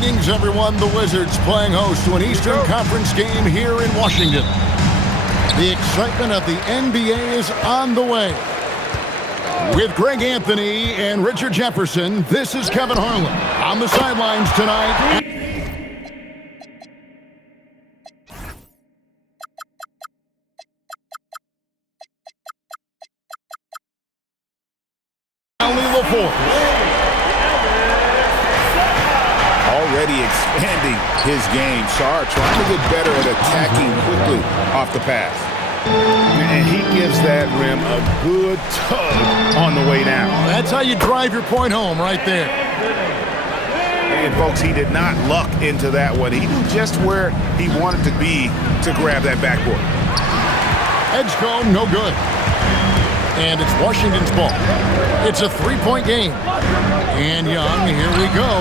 Greetings, everyone. The Wizards playing host to an Eastern Conference game here in Washington. The excitement of the NBA is on the way. With Greg Anthony and Richard Jefferson, this is Kevin Harlan on the sidelines tonight. Already expanding his game. Sarr trying to get better at attacking quickly off the pass. And he gives that rim a good tug on the way down. That's how you drive your point home right there. And folks, he did not luck into that one. He knew just where he wanted to be to grab that backboard. Edgecombe, no good. And it's Washington's ball. It's a three-point game. And Young, here we go.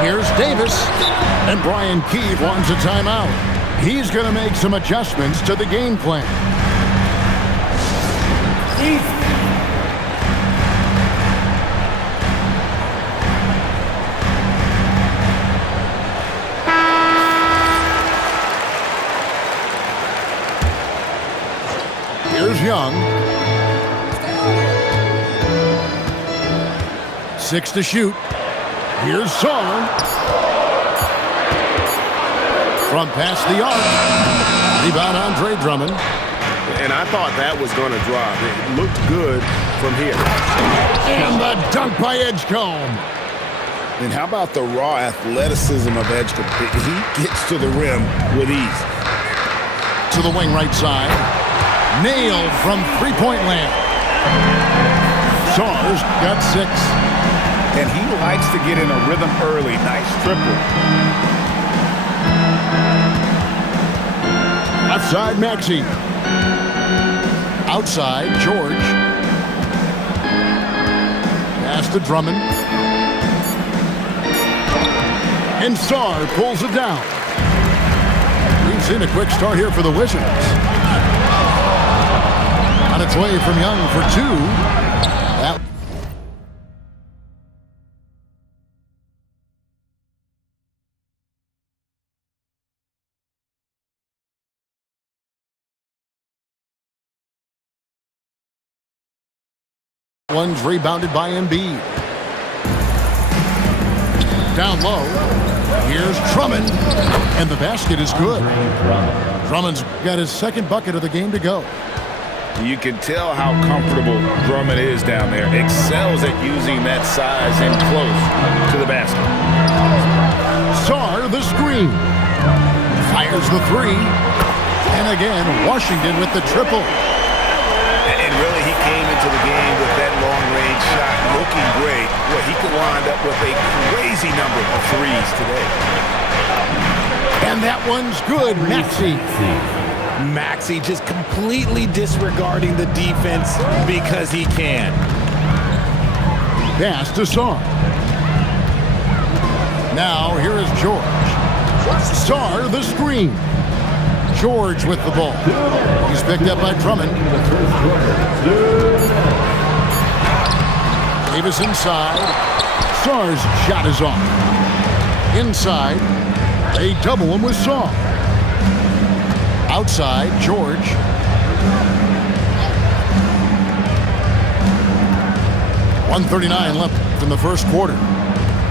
Here's Davis. And Brian Keefe wants a timeout. He's going to make some adjustments to the game plan. Here's Young. 6 to shoot. Here's Sarr. From past the arc. Rebound Andre Drummond. And I thought that was going to drop. It looked good from here. And the dunk by Edgecombe. And how about the raw athleticism of Edgecombe? He gets to the rim with ease. To the wing right side. Nailed from three-point land. Sarr's got 6. And he likes to get in a rhythm early. Nice triple. Left side, Maxey. Outside, George. Pass to Drummond. And Sarr pulls it down. We've seen a quick start here for the Wizards. On its way from Young for 2. That one's rebounded by Embiid. Down low. Here's Drummond. And the basket is good. Drummond's got his second bucket of the game to go. You can tell how comfortable Drummond is down there. Excels at using that size in close to the basket. Sarr the screen. Fires the 3. And again, Washington with the triple. And really, he came into the game with that long-range shot looking great. Well, he could wind up with a crazy number of threes today. And that one's good, Maxey. Maxey just completely disregarding the defense because he can. Pass to Sarr. Now, here is George. Sarr the screen. George with the ball. He's picked up by Drummond. Davis inside. Sarr's shot is off. Inside. They double him with Sarr. Outside, George. .139 left in the first quarter.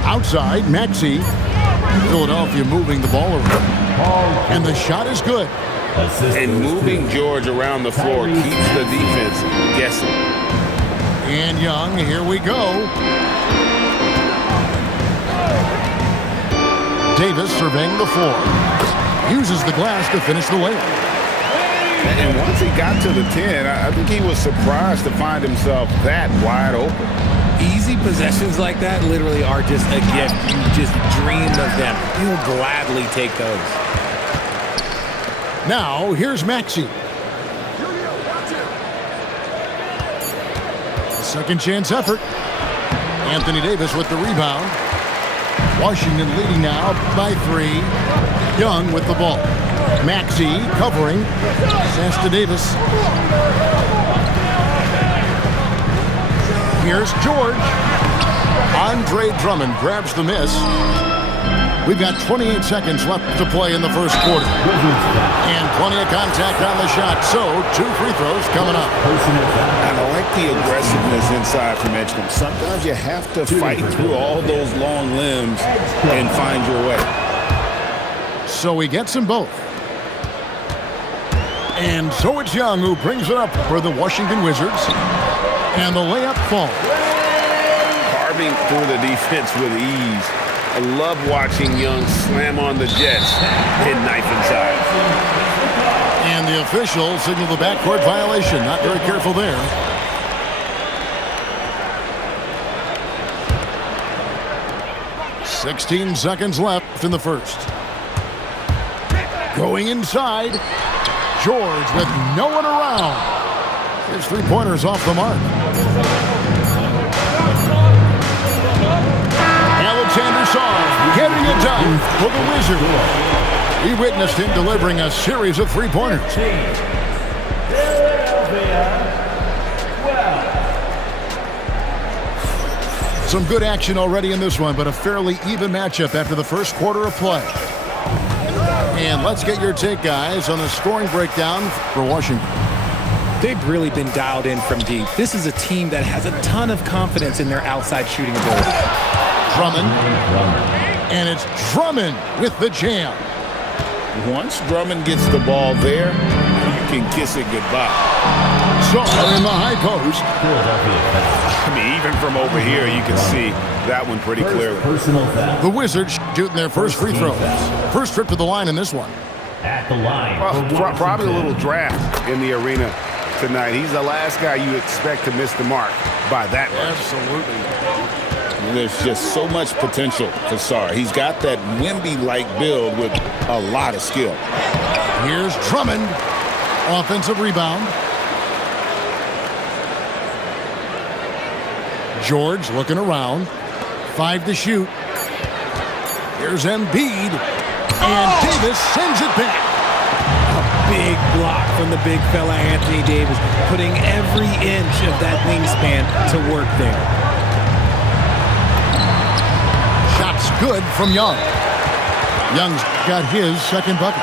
Outside, Maxey. Philadelphia moving the ball around. And the shot is good. And moving George around the floor keeps the defense guessing. And Young, here we go. Davis surveying the floor. Uses the glass to finish the layup. And once he got to the 10, I think he was surprised to find himself that wide open. Easy possessions like that literally are just a gift. You just dreamed of them. You'll gladly take those. Now, here's Maxey. A second chance effort. Anthony Davis with the rebound. Washington leading now by 3. Young with the ball. Maxey covering. Pass to Davis. Here's George. Andre Drummond grabs the miss. We've got 28 seconds left to play in the first quarter. And plenty of contact on the shot, so 2 free throws coming up. I like the aggressiveness inside from Edgecombe. Sometimes you have to fight through all those long limbs and find your way. So he gets them both. And so it's Young who brings it up for the Washington Wizards. And the layup falls. Carving through the defense with ease. I love watching Young slam on the Jets and knife inside. And the official signaled the backcourt violation. Not very careful there. "16 seconds left in the first. Going inside. George with no one around. His three-pointers off the mark. Alexander Sarr getting it done for the Wizards. We witnessed him delivering a series of three-pointers. Some good action already in this one, but a fairly even matchup after the first quarter of play. And let's get your take, guys, on the scoring breakdown for Washington. They've really been dialed in from deep. This is a team that has a ton of confidence in their outside shooting ability. Drummond. And it's Drummond with the jam. Once Drummond gets the ball there, you can kiss it goodbye. Sarr in the high post. I mean, even from over here, you can see that one pretty clearly. The Wizards shooting their first free throws. First trip to the line in this one. At the line. Well, probably a little draft in the arena tonight. He's the last guy you expect to miss the mark by that much. Absolutely. There's just so much potential for Sarr. He's got that Wemby-like build with a lot of skill. Here's Drummond. Offensive rebound. George looking around. 5 to shoot. Here's Embiid. And Davis sends it back. A big block from the big fella Anthony Davis, putting every inch of that wingspan to work there. Shots good from Young. Young's got his second bucket.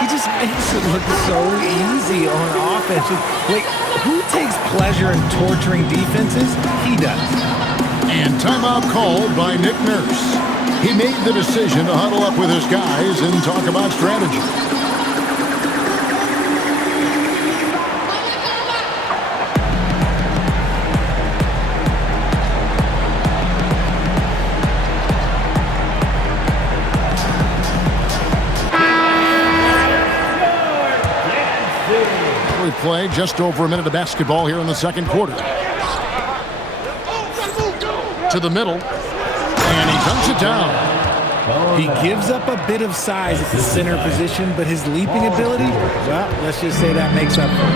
He just makes it look so easy on offense. Like, who takes pleasure in torturing defenses? He does. And timeout called by Nick Nurse. He made the decision to huddle up with his guys and talk about strategy. We play just over a minute of basketball here in the second quarter. To the middle, and he dunks it down. He gives up a bit of size at the center position, but his leaping ability, well, let's just say that makes up for it.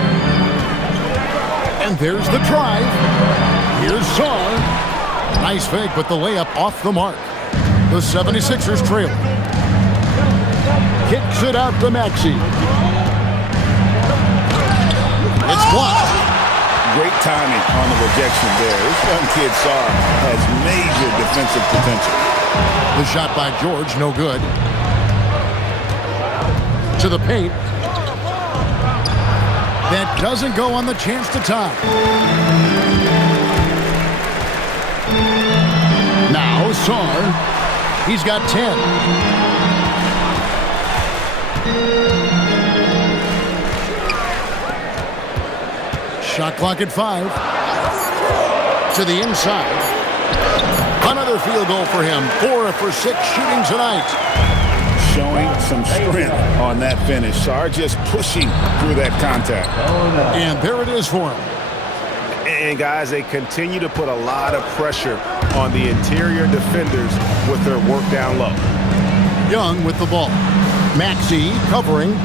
And there's the drive. Here's Sarr. Nice fake, but the layup off the mark. The 76ers trail. Kicks it out to Maxey. It's blocked. Great timing on the rejection there. This young kid, Sarr, has major defensive potential. The shot by George, no good. To the paint. That doesn't go on the chance to tie. Now Sarr. He's got 10. Shot clock at 5. To the inside. Another field goal for him. 4 for 6 shooting tonight. Showing some strength on that finish. Sarr just pushing through that contact. And there it is for him. And guys, they continue to put a lot of pressure on the interior defenders with their work down low. Young with the ball. Maxey covering.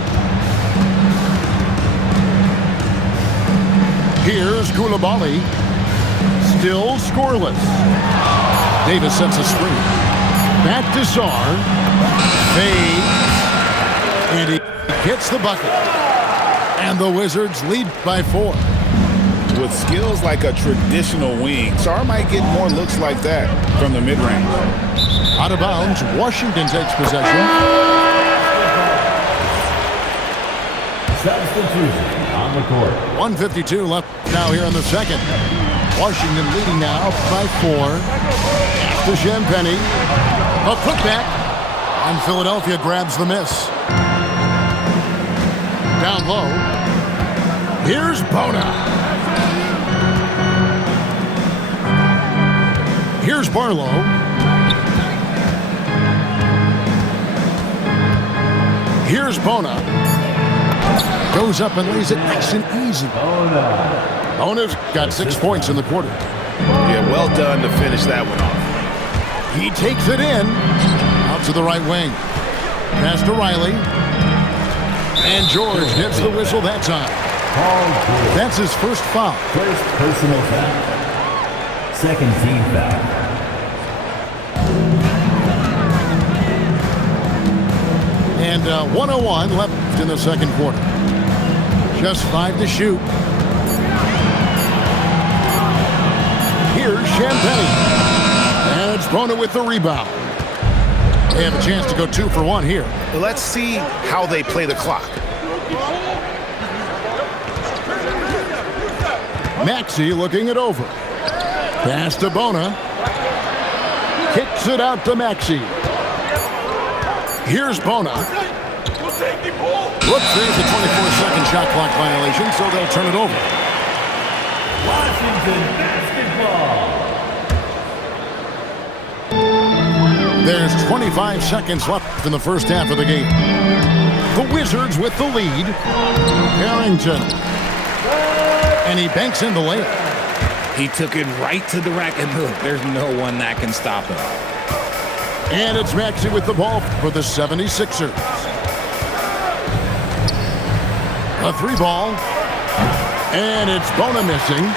Here's Coulibaly. Still scoreless. Davis sets a screen. Back to Sarr. Fades. And he gets the bucket. And the Wizards lead by 4. With skills like a traditional wing, Sarr might get more looks like that from the mid-range. Out of bounds, Washington takes possession. Substitution on the court. 1:52 left now here in the second. Washington leading now by 4. To Champagnie. A putback. And Philadelphia grabs the miss. Down low. Here's Bona. Here's Barlow. Here's Bona. Goes up and lays it nice and easy. Bona's got 6 points in the quarter. Yeah, well done to finish that one off. He takes it in. Out to the right wing. Pass to Riley. And George hits the whistle that time. That's his first foul. First personal foul. Second team foul. And 1:01 left in the second quarter. Just 5 to shoot. Here's Champagnie. And it's Bona with the rebound. They have a chance to go 2 for 1 here. Let's see how they play the clock. Maxey looking it over. Pass to Bona. Kicks it out to Maxey. Here's Bona. Whoops, there's a 24-second shot clock violation, so they'll turn it over. Washington basketball. There's 25 seconds left in the first half of the game. The Wizards with the lead. Harrington. And he banks in the layup. He took it right to the rack, and look, there's no one that can stop him. And it's Maxey with the ball for the 76ers. A 3-ball. And it's Bona missing.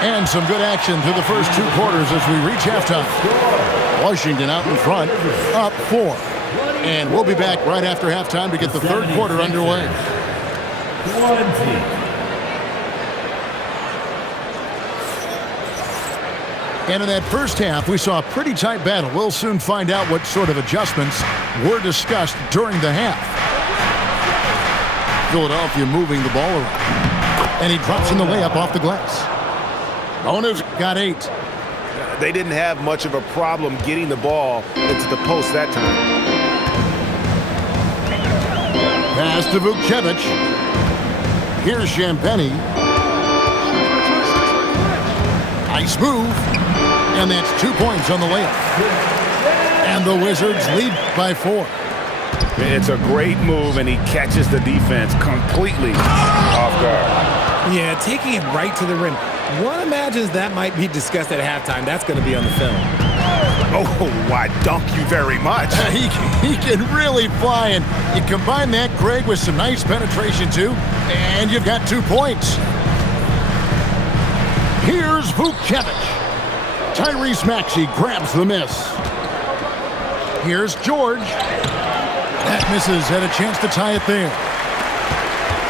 And some good action through the first 2 quarters as we reach halftime. Washington out in front, up 4. And we'll be back right after halftime to get the third quarter underway. 20. And in that first half, we saw a pretty tight battle. We'll soon find out what sort of adjustments were discussed during the half. Philadelphia moving the ball around. And he drops in the layup off the glass. Bona's got 8. They didn't have much of a problem getting the ball into the post that time. Pass to Vukcevic. Here's Champagnie. Nice move. And that's 2 points on the layup. And the Wizards lead by 4. It's a great move, and he catches the defense completely off guard. Yeah, taking it right to the rim. One imagines that might be discussed at halftime. That's going to be on the film. Oh, why, dunk you very much. He can really fly, and you combine that, Greg, with some nice penetration, too, and you've got 2 points. Here's Vukcevic. Tyrese Maxey grabs the miss. Here's George. That misses, had a chance to tie it there.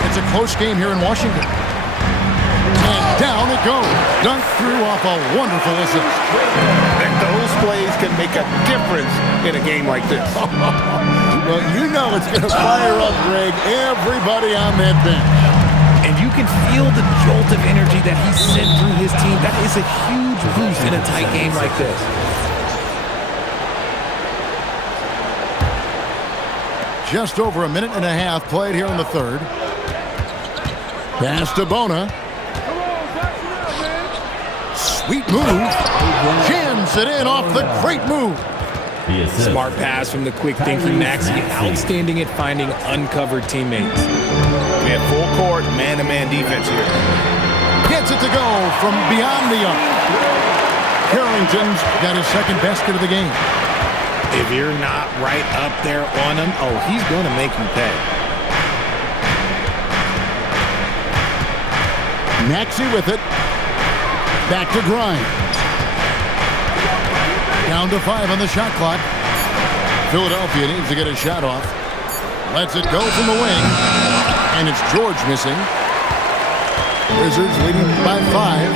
It's a close game here in Washington. And down it goes. Dunked through off a wonderful assist. And those plays can make a difference in a game like this. Well, you know it's going to fire up, Greg, everybody on that bench. And you can feel the jolt of energy that he sent through his team. That is a huge boost in a tight game like this. Just over a minute and a half played here in the third. Pass to Bona. Sweet move. Jams it in off the great move. Smart pass from the quick-thinking Maxey. Outstanding at finding uncovered teammates. We have full court, man-to-man defense here. Gets it to go from beyond the arc. Harrington's got his second basket of the game. If you're not right up there on him, oh, he's going to make you pay. Maxey with it. Back to Grimes. Down to 5 on the shot clock. Philadelphia needs to get a shot off. Lets it go from the wing. And it's George missing. Wizards leading by 5.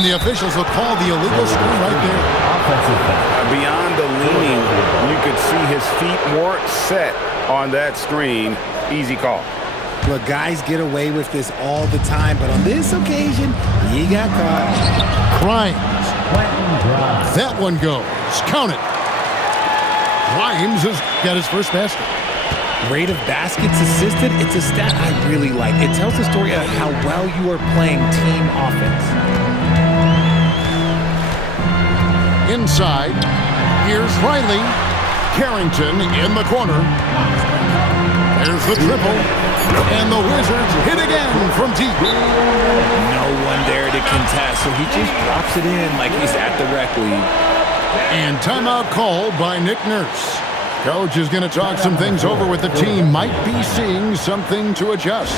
And the officials will call the illegal screen right there. Offensive foul. Beyond the leaning, you could see his feet weren't set on that screen. Easy call. Look, guys get away with this all the time, but on this occasion, he got caught. Grimes. That one goes. Count it. Grimes has got his first basket. Rate of baskets assisted, it's a stat I really like. It tells the story of how well you are playing team offense. Inside, here's Riley. Carrington in the corner. There's the triple. And the Wizards hit again from deep. No one there to contest, so he just drops it in like he's at the rec league. And timeout called by Nick Nurse. Coach is going to talk some things over with the team. Might be seeing something to adjust.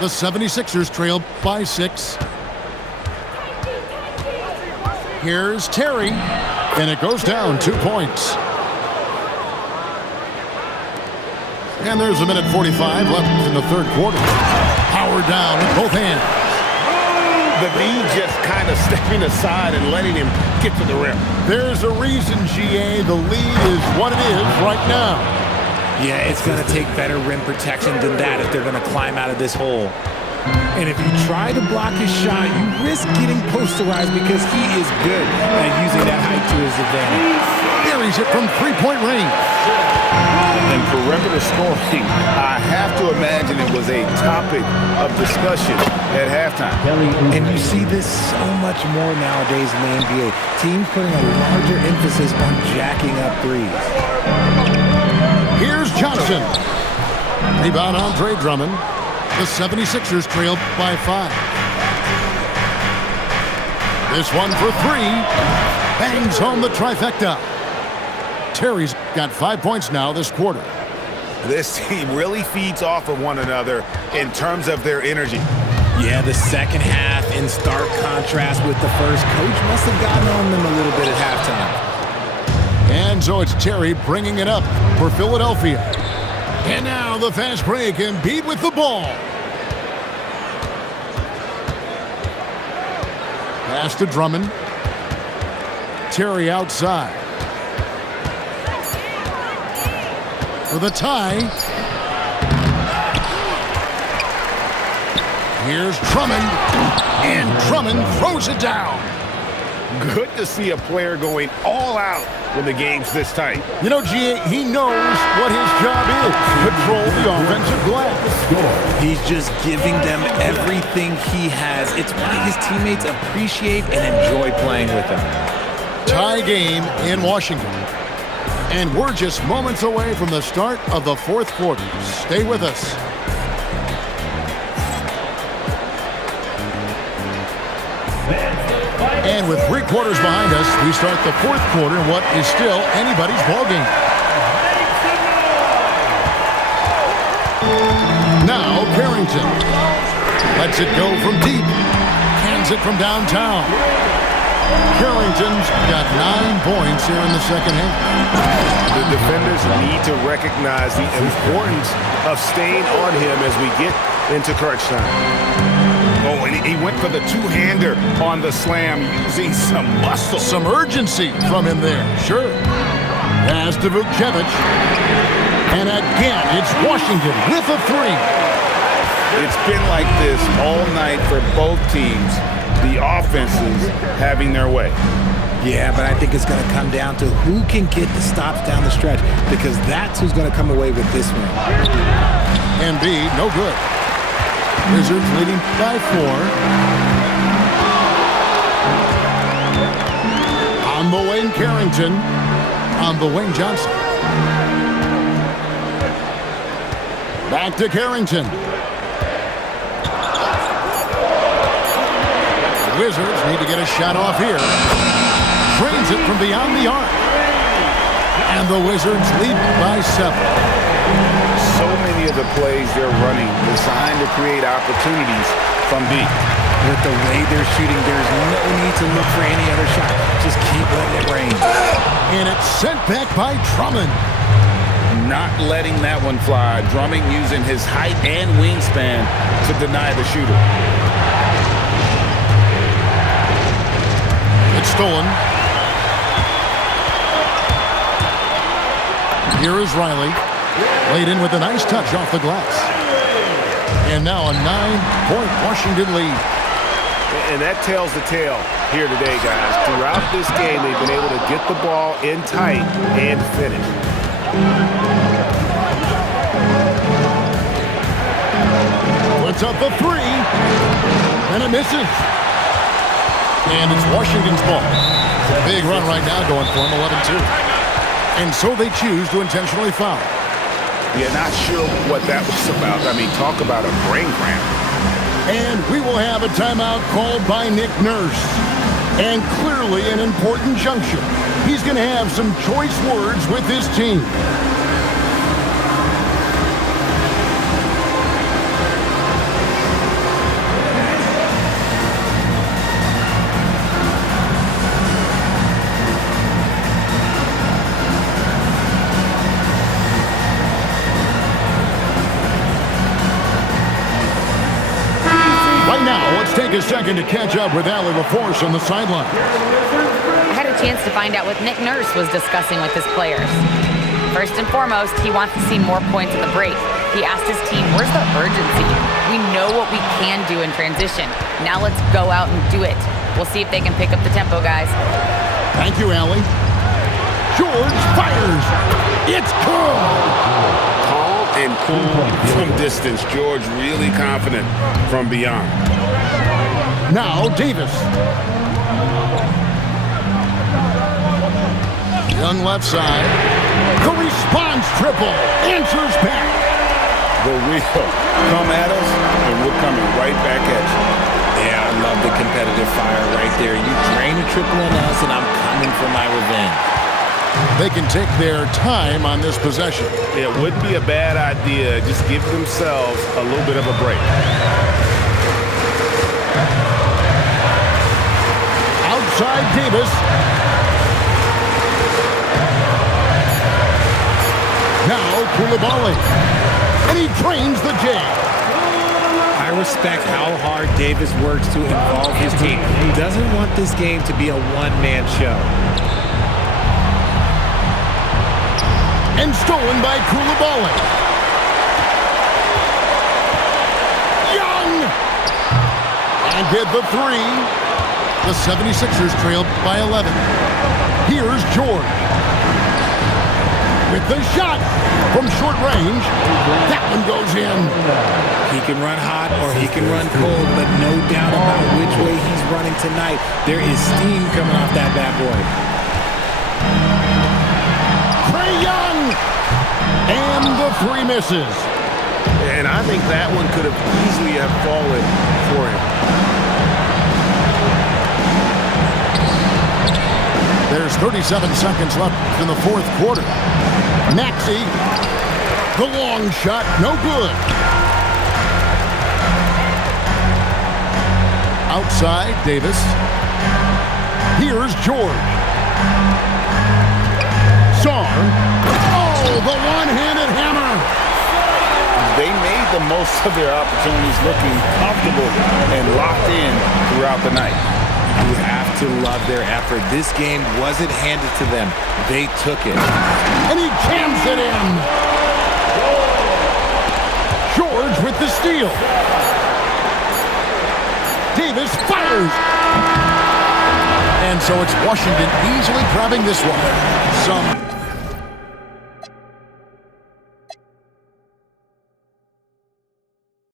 The 76ers trail by 6. Here's Terry, and it goes down 2 points. And there's a minute 45 left in the third quarter. Power down with both hands. The lead just kind of stepping aside and letting him get to the rim. There's a reason, GA, the lead is what it is right now. Yeah, it's going to take better rim protection than that if they're going to climb out of this hole. And if you try to block his shot, you risk getting posterized because he is good at using that height to his advantage. Carries it from three-point range. And perimeter scoring, I have to imagine it was a topic of discussion at halftime. And you see this so much more nowadays in the NBA. Teams putting a larger emphasis on jacking up threes. Here's Johnson. Rebound Andre Drummond. The 76ers trail by 5. This one for 3. Bangs home the trifecta. Terry's got 5 points now this quarter. This team really feeds off of one another in terms of their energy. Yeah, the second half in stark contrast with the first. Coach must have gotten on them a little bit at halftime. And so it's Terry bringing it up for Philadelphia. And now the fast break, and Embiid with the ball. Pass to Drummond. Terry outside. For the tie. Here's Drummond. And Drummond throws it down. Good to see a player going all out when the game's this tight. You know, GA, he knows what his job is. Control the offensive glass. He's just giving them everything he has. It's why his teammates appreciate and enjoy playing with him. Tie game in Washington. And we're just moments away from the start of the fourth quarter. Stay with us. And with 3 quarters behind us, we start the fourth quarter in what is still anybody's ballgame. Now Carrington lets it go from deep. Hands it from downtown. Carrington's got 9 points here in the second half. The defenders need to recognize the importance of staying on him as we get into crunch time. Oh, and he went for the two-hander on the slam, using some muscle. Some urgency from him there, sure. Pass to Vucevic. And again, it's Washington with a 3. It's been like this all night for both teams. The offenses having their way. Yeah, but I think it's going to come down to who can get the stops down the stretch, because that's who's going to come away with this one. Embiid, no good. Wizards leading by 4. On the Wayne Carrington. On the Wayne Johnson. Back to Carrington. The Wizards need to get a shot off here. Drains it from beyond the arc. And the Wizards lead by 7. So many of the plays they're running designed to create opportunities from deep. With the way they're shooting, there's no need to look for any other shot. Just keep letting it rain. And it's sent back by Drummond. Not letting that one fly. Drummond using his height and wingspan to deny the shooter. It's stolen. Here is Riley. Laid in with a nice touch off the glass. And now a 9-point Washington lead. And that tells the tale here today, guys. Throughout this game, they've been able to get the ball in tight and finish. Puts up the 3. And it misses. And it's Washington's ball. Big run right now going for them, 11-2. And so they choose to intentionally foul. Yeah, not sure what that was about. I mean, talk about a brain cramp. And we will have a timeout called by Nick Nurse. And clearly an important juncture. He's going to have some choice words with his team. Take a second to catch up with Allie LaForce on the sideline. I had a chance to find out what Nick Nurse was discussing with his players. First and foremost, he wants to see more points at the break. He asked his team, where's the urgency? We know what we can do in transition. Now let's go out and do it. We'll see if they can pick up the tempo, guys. Thank you, Allie. George fires. It's good. And cool from distance. George really confident from beyond. Now Davis. Young left side. The response triple. Answers back. The wheel. Come at us, and we're coming right back at you. Yeah, I love the competitive fire right there. You drain a triple on us, and I'm coming for my revenge. They can take their time on this possession. It wouldn't be a bad idea. Just give themselves a little bit of a break. Outside Davis. Now Koulibaly. And he trains the J. I respect how hard Davis works to involve his team. He doesn't want this game to be a one-man show. And stolen by Koulibaly. Young! And get the 3. The 76ers trailed by 11. Here's George. With the shot from short range. That one goes in. He can run hot or he can run cold, but no doubt about which way he's running tonight. There is steam coming off that bad boy. Young, and the 3 misses. And I think that one could have easily have fallen for him. There's 37 seconds left in the 4th quarter. Maxey, the long shot, no good. Outside, Davis. Here's George. Oh, the one-handed hammer. They made the most of their opportunities, looking comfortable and locked in throughout the night. You have to love their effort. This game wasn't handed to them. They took it. And he jams it in. George with the steal. Davis fires. And so it's Washington easily grabbing this one. Some